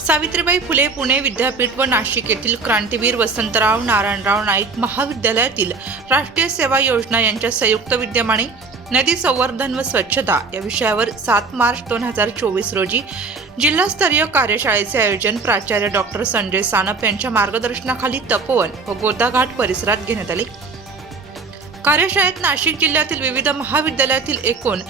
सावित्रीबाई फुले पुणे विद्यापीठ व नाशिक येथील क्रांतीवीर वसंतराव नारायणराव नाईक महाविद्यालयातील राष्ट्रीय सेवा योजना यांच्या संयुक्त विद्यमाने नदी संवर्धन व स्वच्छता या विषयावर सात मार्च दोन हजार चोवीस रोजी जिल्हास्तरीय कार्यशाळेचे आयोजन प्राचार्य डॉक्टर संजय सानप यांच्या मार्गदर्शनाखाली तपोवन व गोदाघाट परिसरात घेण्यात आले. कार्यशाळेत नाशिक जिल्ह्यातील विविध महाविद्यालयातील एकूण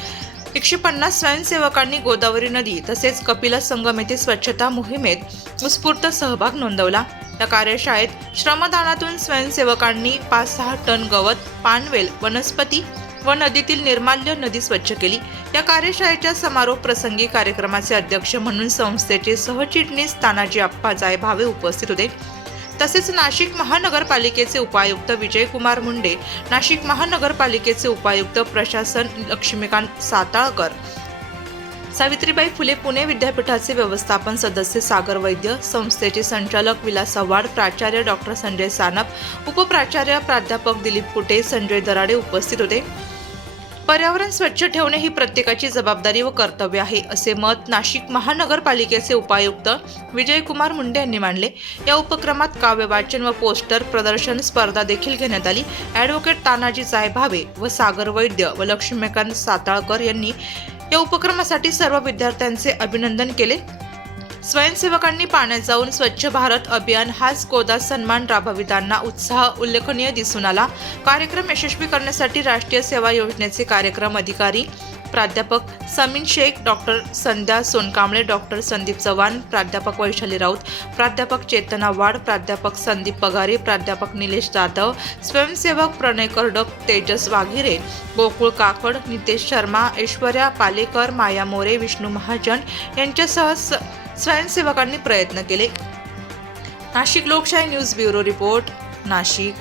एकशे पन्नास स्वयंसेवकांनी गोदावरी नदी तसेच कपिला संगम येथे स्वच्छता मोहिमेत उत्स्फूर्त सहभाग नोंदवला. या कार्यशाळेत श्रमदानातून स्वयंसेवकांनी पाच सहा टन गवत पानवेल वनस्पती व नदीतील निर्माल्य नदी स्वच्छ केली. या कार्यशाळेच्या समारोप प्रसंगी कार्यक्रमाचे अध्यक्ष म्हणून संस्थेचे सहचिटणीस तानाजी आप्पा जायभावे उपस्थित होते. तसेच नाशिक महानगरपालिकेचे उपायुक्त विजयकुमार मुंडे नाशिक महानगरपालिकेचे उपायुक्त प्रशासन लक्ष्मीकांत साताळकर सावित्रीबाई फुले पुणे विद्यापीठाचे व्यवस्थापन सदस्य सागर वैद्य संस्थेचे संचालक विलास आव्हाड प्राचार्य डॉक्टर संजय सानप उपप्राचार्य प्राध्यापक दिलीप कुटे संजय दराडे उपस्थित होते. पर्यावरण स्वच्छ ठेवणे ही प्रत्येकाची जबाबदारी व कर्तव्य आहे असे मत नाशिक महानगरपालिकेचे उपायुक्त विजयकुमार मुंडे यांनी मांडले. या उपक्रमात काव्य वाचन व पोस्टर प्रदर्शन स्पर्धा देखील घेण्यात आली. ॲडव्होकेट तानाजी जायभावे व सागर वैद्य व लक्ष्मीकांत साताळकर यांनी या उपक्रमासाठी सर्व विद्यार्थ्यांचे अभिनंदन केले. स्वयंसेवकांनी पाण्यात जाऊन स्वच्छ भारत अभियान हाच गोदा सन्मान राबवितांना उत्साह उल्लेखनीय दिसून आला. कार्यक्रम यशस्वी करण्यासाठी राष्ट्रीय सेवा योजनेचे कार्यक्रम अधिकारी प्राध्यापक समीन शेख डॉक्टर संध्या सोनकांबळे डॉक्टर संदीप चव्हाण प्राध्यापक वैशाली राऊत प्राध्यापक चेतना वाड प्राध्यापक संदीप पगारे प्राध्यापक निलेश जाधव स्वयंसेवक प्रणय कर्डक तेजस वाघिरे गोकुळ काकड नितेश शर्मा ऐश्वर्या पालेकर माया मोरे विष्णू महाजन यांच्यासह स- स्वयंसेवकांनी प्रयत्न केले. नाशिक लोकशाही न्यूज ब्युरो रिपोर्ट नाशिक.